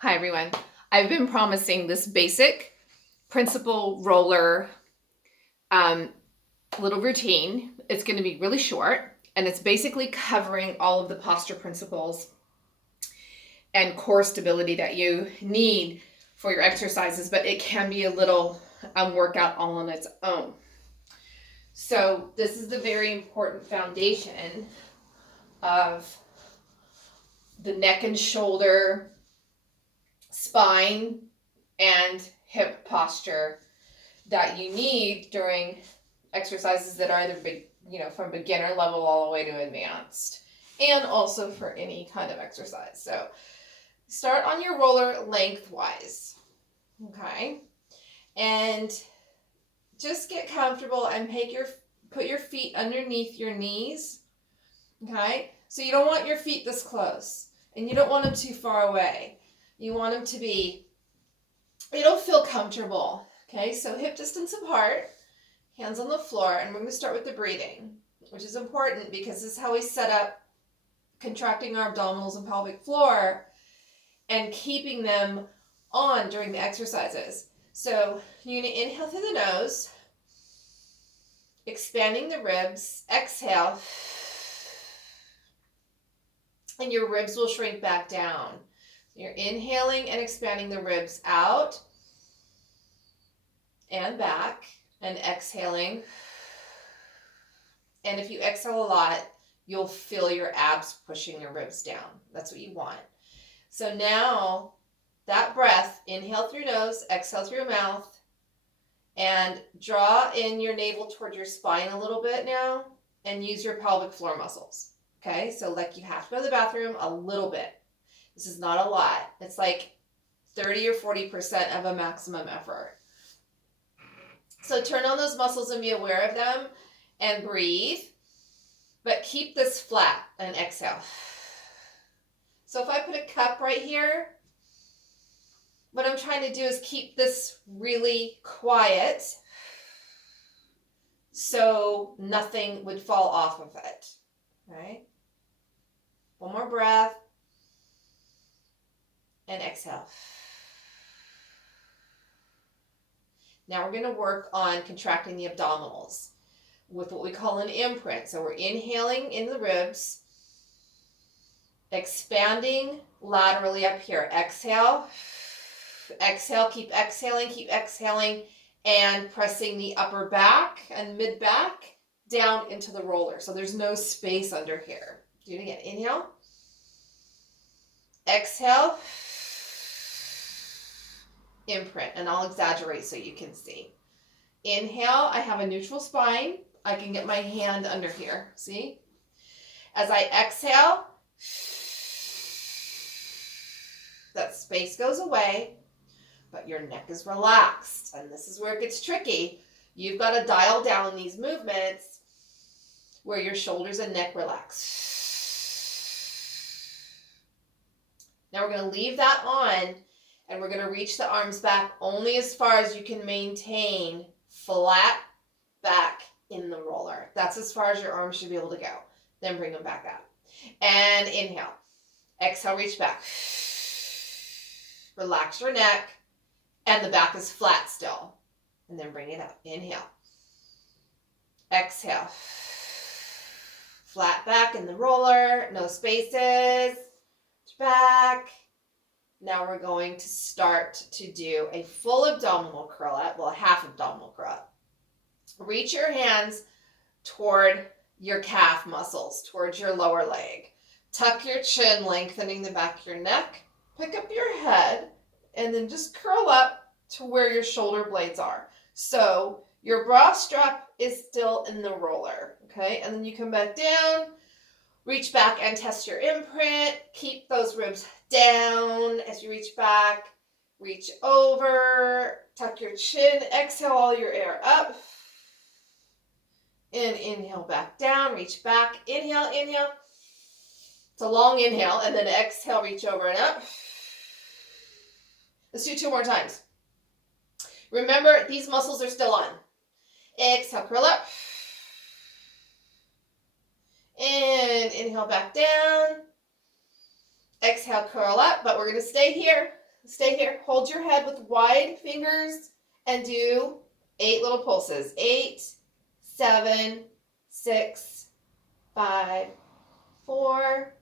Hi everyone. I've been promising this basic principal roller um, little routine. It's going to be really short and it's basically covering all of the posture principles and core stability that you need for your exercises, but it can be a little workout all on its own. So this is the very important foundation of the neck and shoulder, spine, and hip posture that you need during exercises that are either from beginner level all the way to advanced, and also for any kind of exercise. So start on your roller lengthwise, okay, and just get comfortable and put your feet underneath your knees, okay. So you don't want your feet this close, and you don't want them too far away. You want them to be, it'll feel comfortable. Okay, so hip distance apart, hands on the floor, and we're going to start with the breathing, which is important because this is how we set up contracting our abdominals and pelvic floor and keeping them on during the exercises. So you're going to inhale through the nose, expanding the ribs, exhale, and your ribs will shrink back down. You're inhaling and expanding the ribs out and back, and exhaling. And if you exhale a lot, you'll feel your abs pushing your ribs down. That's what you want. So now that breath, inhale through nose, exhale through your mouth, and draw in your navel toward your spine a little bit now, and use your pelvic floor muscles. Okay, so like you have to go to the bathroom a little bit. This is not a lot. It's like 30 or 40% of a maximum effort. So turn on those muscles and be aware of them and breathe, but keep this flat and exhale. So if I put a cup right here, what I'm trying to do is keep this really quiet so nothing would fall off of it. All right? One more breath and exhale. Now we're going to work on contracting the abdominals with what we call an imprint. So we're inhaling in the ribs, expanding laterally up here. Exhale, exhale, keep exhaling, and pressing the upper back and mid back down into the roller. So there's no space under here. Do it again. Inhale, exhale, imprint, and I'll exaggerate so you can see. Inhale, I have a neutral spine. I can get my hand under here. See? As I exhale, that space goes away, but your neck is relaxed. And this is where it gets tricky. You've got to dial down these movements where your shoulders and neck relax. Now we're going to leave that on, and we're going to reach the arms back only as far as you can maintain flat back in the roller. That's as far as your arms should be able to go. Then bring them back up. And inhale. Exhale, reach back. Relax your neck, and the back is flat still. And then bring it up. Inhale. Exhale. Flat back in the roller, no spaces. Back. Now we're going to start to do a full abdominal curl up, well, a half abdominal curl up. Reach your hands toward your calf muscles, towards your lower leg. Tuck your chin, lengthening the back of your neck. Pick up your head, and then just curl up to where your shoulder blades are. So your bra strap is still in the roller, okay? And then you come back down, reach back and test your imprint. Keep those ribs down as you reach back. Reach over, tuck your chin, exhale all your air up. And inhale back down, reach back, inhale. It's a long inhale, and then exhale, reach over and up. Let's do 2 more times. Remember, these muscles are still on. Exhale, curl up. And inhale back down. Exhale, curl up, but we're going to stay here. Stay here. Hold your head with wide fingers and do 8 little pulses. 8, 7, 6, 5, 4,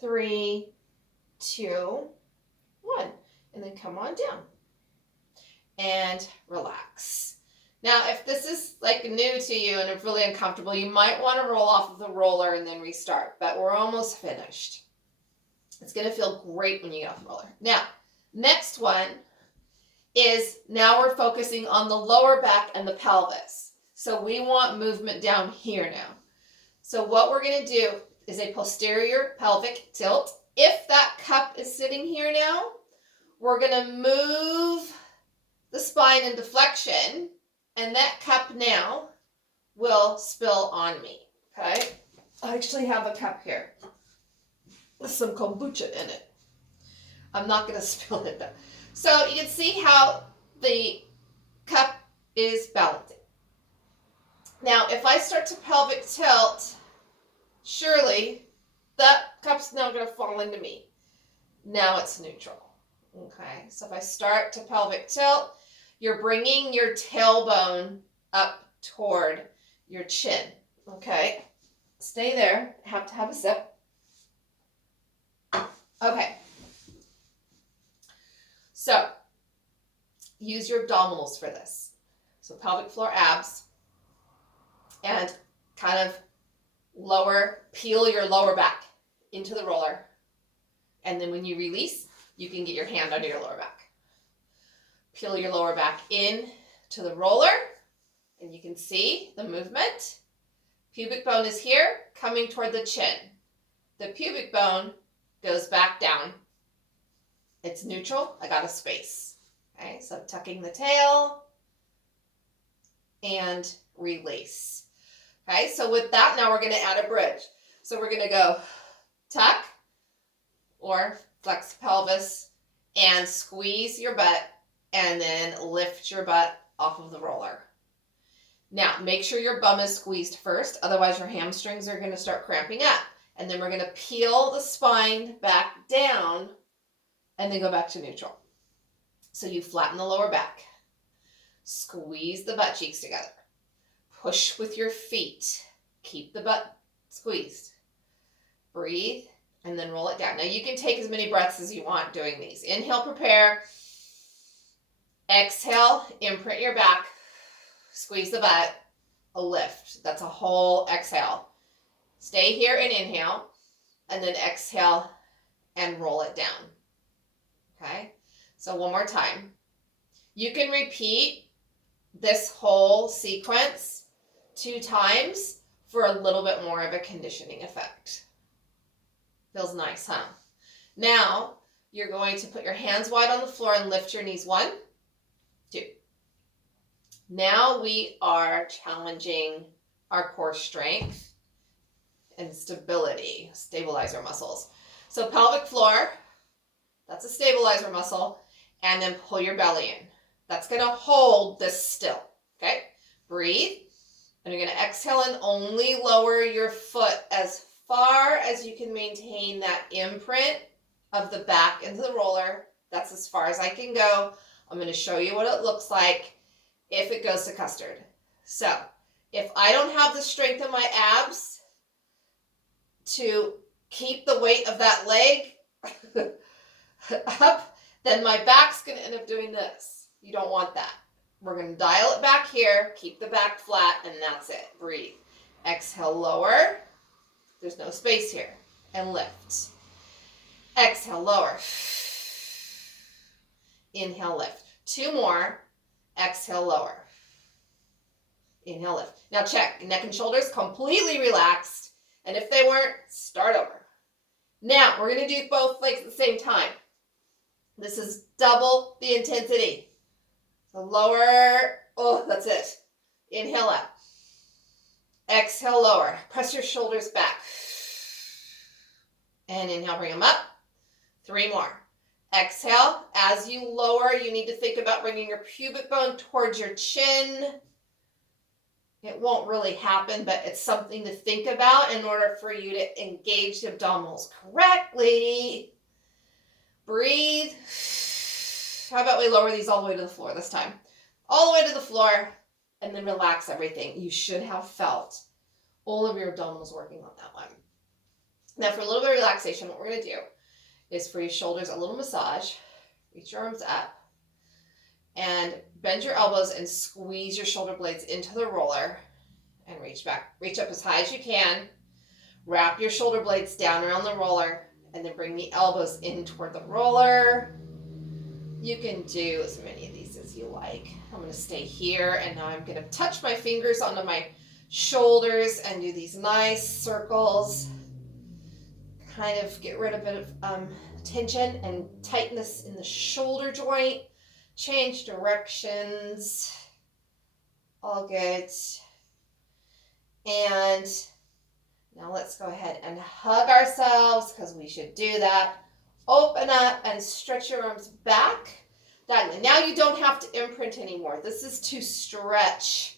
3, 2, 1. And then come on down. And relax. Now, if this is like new to you and it's really uncomfortable, you might want to roll off of the roller and then restart, but we're almost finished. It's going to feel great when you get off the roller. Now, next one is now we're focusing on the lower back and the pelvis. So we want movement down here now. So what we're going to do is a posterior pelvic tilt. If that cup is sitting here now, we're going to move the spine into flexion, and that cup now will spill on me, okay? I actually have a cup here with some kombucha in it. I'm not going to spill it though. So you can see how the cup is balancing. Now, if I start to pelvic tilt, surely that cup's now going to fall into me. Now it's neutral. Okay, so if I start to pelvic tilt, you're bringing your tailbone up toward your chin. Okay, stay there. Have to have a sip. Okay, so use your abdominals for this. So pelvic floor abs and kind of peel your lower back into the roller. And then when you release, you can get your hand under your lower back. Peel your lower back in to the roller, and you can see the movement. Pubic bone is here, coming toward the chin. The pubic bone goes back down. It's neutral. I got a space. Okay, so tucking the tail and release. Okay, so with that, now we're going to add a bridge. So we're going to go tuck or flex the pelvis and squeeze your butt and then lift your butt off of the roller. Now, make sure your bum is squeezed first, otherwise your hamstrings are going to start cramping up. And then we're going to peel the spine back down and then go back to neutral. So you flatten the lower back. Squeeze the butt cheeks together. Push with your feet. Keep the butt squeezed. Breathe and then roll it down. Now you can take as many breaths as you want doing these. Inhale, prepare. Exhale, imprint your back. Squeeze the butt. A lift. That's a whole exhale. Stay here and inhale, and then exhale and roll it down. Okay? So one more time. You can repeat this whole sequence 2 times for a little bit more of a conditioning effect. Feels nice, huh? Now, you're going to put your hands wide on the floor and lift your knees. 1, 2. Now we are challenging our core strength and stability, stabilizer muscles. So pelvic floor, that's a stabilizer muscle, and then pull your belly in. That's going to hold this still, okay? Breathe, and you're going to exhale and only lower your foot as far as you can maintain that imprint of the back into the roller. That's as far as I can go. I'm going to show you what it looks like if it goes to custard. So if I don't have the strength in my abs to keep the weight of that leg up, then my back's going to end up doing this. You don't want that. We're going to dial it back here, keep the back flat, and that's it. Breathe. Exhale, lower. There's no space here. And lift. Exhale, lower. Inhale, lift. 2 more. Exhale, lower. Inhale, lift. Now check. Neck and shoulders completely relaxed. And if they weren't, start over. Now, we're going to do both legs at the same time. This is double the intensity. So lower. Oh, that's it. Inhale up. Exhale, lower. Press your shoulders back. And inhale, bring them up. 3 more. Exhale. As you lower, you need to think about bringing your pubic bone towards your chin. It won't really happen, but it's something to think about in order for you to engage the abdominals correctly. Breathe. How about we lower these all the way to the floor this time? All the way to the floor, and then relax everything. You should have felt all of your abdominals working on that one. Now for a little bit of relaxation, what we're going to do is for your shoulders, a little massage. Reach your arms up and bend your elbows and squeeze your shoulder blades into the roller and reach back. Reach up as high as you can. Wrap your shoulder blades down around the roller and then bring the elbows in toward the roller. You can do as many of these as you like. I'm going to stay here, and now I'm going to touch my fingers onto my shoulders and do these nice circles. Kind of get rid of a bit of tension and tightness in the shoulder joint. Change directions. All good. And now let's go ahead and hug ourselves, because we should do that. Open up and stretch your arms back. Now you don't have to imprint anymore. This is to stretch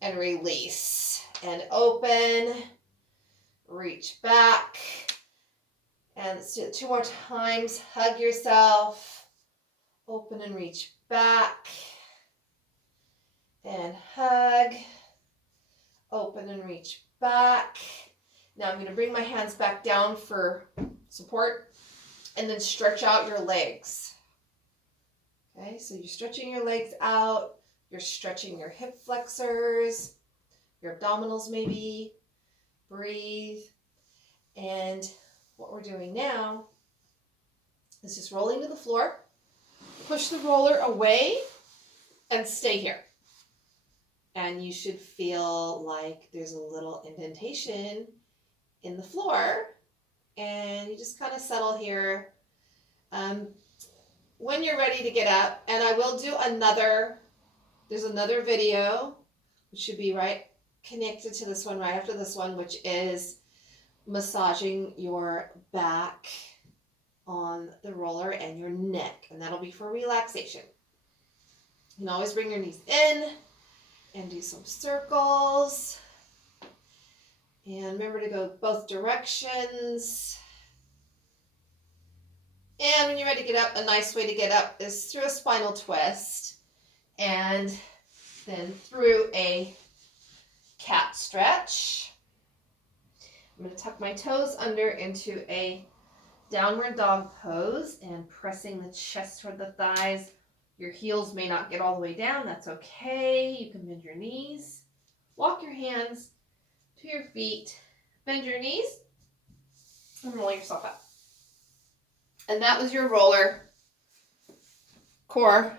and release. And open, reach back. And let's do it 2 more times. Hug yourself. Open and reach back. And hug. Open and reach back. Now I'm going to bring my hands back down for support. And then stretch out your legs. Okay, so you're stretching your legs out. You're stretching your hip flexors, your abdominals maybe. Breathe. And what we're doing now is just rolling to the floor. Push the roller away and stay here. And you should feel like there's a little indentation in the floor. And you just kind of settle here. When you're ready to get up, and I will do there's another video, which should be right connected to this one, right after this one, which is massaging your back on the roller and your neck. And that'll be for relaxation. You can always bring your knees in and do some circles. And remember to go both directions. And when you're ready to get up, a nice way to get up is through a spinal twist and then through a cat stretch. I'm going to tuck my toes under into a downward dog pose and pressing the chest toward the thighs. Your heels may not get all the way down. That's okay. You can bend your knees. Walk your hands to your feet. Bend your knees and roll yourself up. And that was your roller core